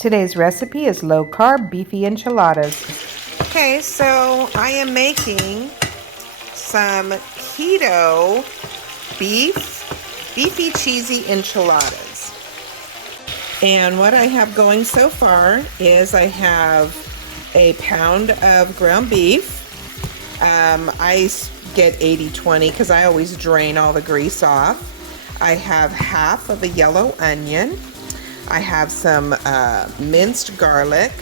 Today's recipe is low-carb beefy enchiladas. Okay, so I am making some keto beefy cheesy enchiladas. And what I have going so far is I have a pound of ground beef. I get 80-20 because I always drain all the grease off. I have half of a yellow onion. I have some minced garlic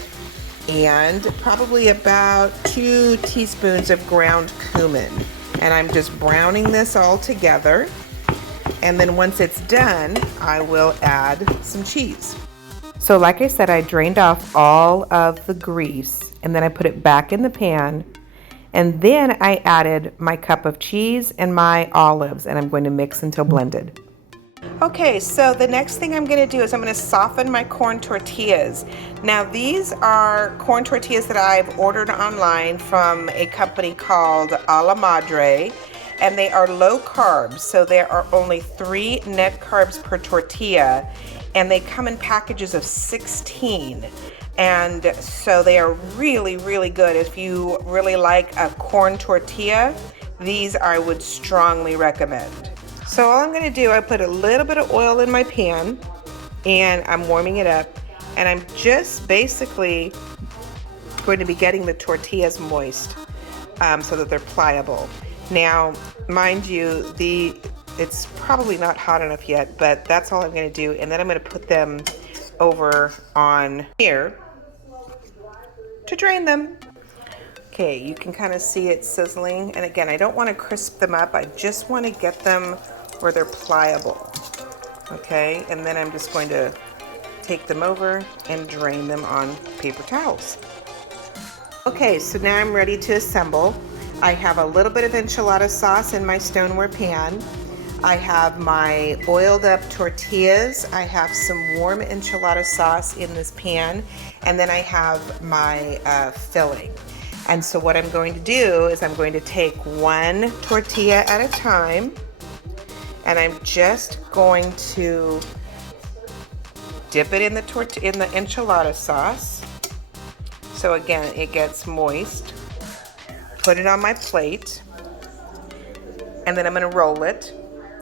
and probably about 2 teaspoons of ground cumin. And I'm just browning this all together. And then once it's done, I will add some cheese. So like I said, I drained off all of the grease and then I put it back in the pan. And then I added my cup of cheese and my olives, and I'm going to mix until blended. Okay, so the next thing I'm going to do is I'm going to soften my corn tortillas. Now these are corn tortillas that I've ordered online from a company called A La Madre, and they are low carbs, so there are only 3 net carbs per tortilla, and they come in packages of 16. And so they are really, really good. If you really like a corn tortilla, these I would strongly recommend. So all I'm going to do, I put a little bit of oil in my pan and I'm warming it up, and I'm just basically going to be getting the tortillas moist so that they're pliable. Now, mind you, it's probably not hot enough yet, but that's all I'm going to do, and then I'm going to put them over on here to drain them. Okay, you can kind of see it sizzling, and again, I don't want to crisp them up, I just want to get them where they're pliable. Okay, and then I'm just going to take them over and drain them on paper towels. Okay, so now I'm ready to assemble. I have a little bit of enchilada sauce in my stoneware pan. I have my oiled up tortillas. I have some warm enchilada sauce in this pan, and then I have my filling. And so what I'm going to do is I'm going to take one tortilla at a time, and I'm just going to dip it in the enchilada sauce. So again, it gets moist. Put it on my plate, and then I'm going to roll it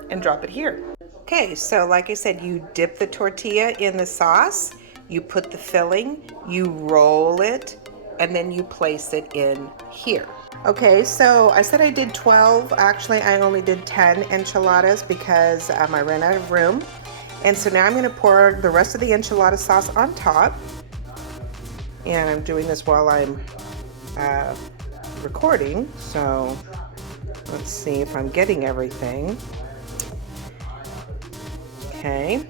and drop it here. Okay, so like I said, you dip the tortilla in the sauce, you put the filling, you roll it, and then you place it in here. Okay, so I said I did 12. Actually, I only did 10 enchiladas because I ran out of room. And so now I'm going to pour the rest of the enchilada sauce on top. And I'm doing this while I'm recording. So let's see if I'm getting everything. Okay,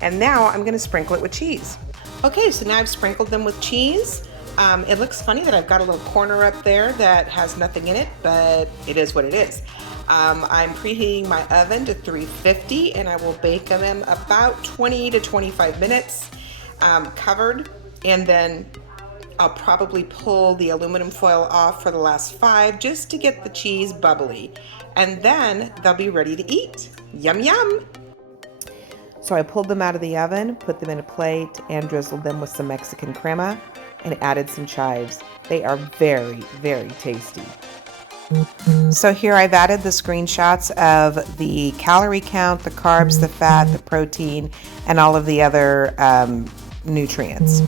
and now I'm going to sprinkle it with cheese. Okay, so now I've sprinkled them with cheese. It looks funny that I've got a little corner up there that has nothing in it, but it is what it is. I'm preheating my oven to 350, and I will bake them about 20 to 25 minutes covered, and then I'll probably pull the aluminum foil off for the last 5 just to get the cheese bubbly, and then they'll be ready to eat. Yum, yum. So I pulled them out of the oven, put them in a plate, and drizzled them with some Mexican crema and added some chives. They are very, very tasty. So here I've added the screenshots of the calorie count, the carbs, the fat, the protein, and all of the other nutrients.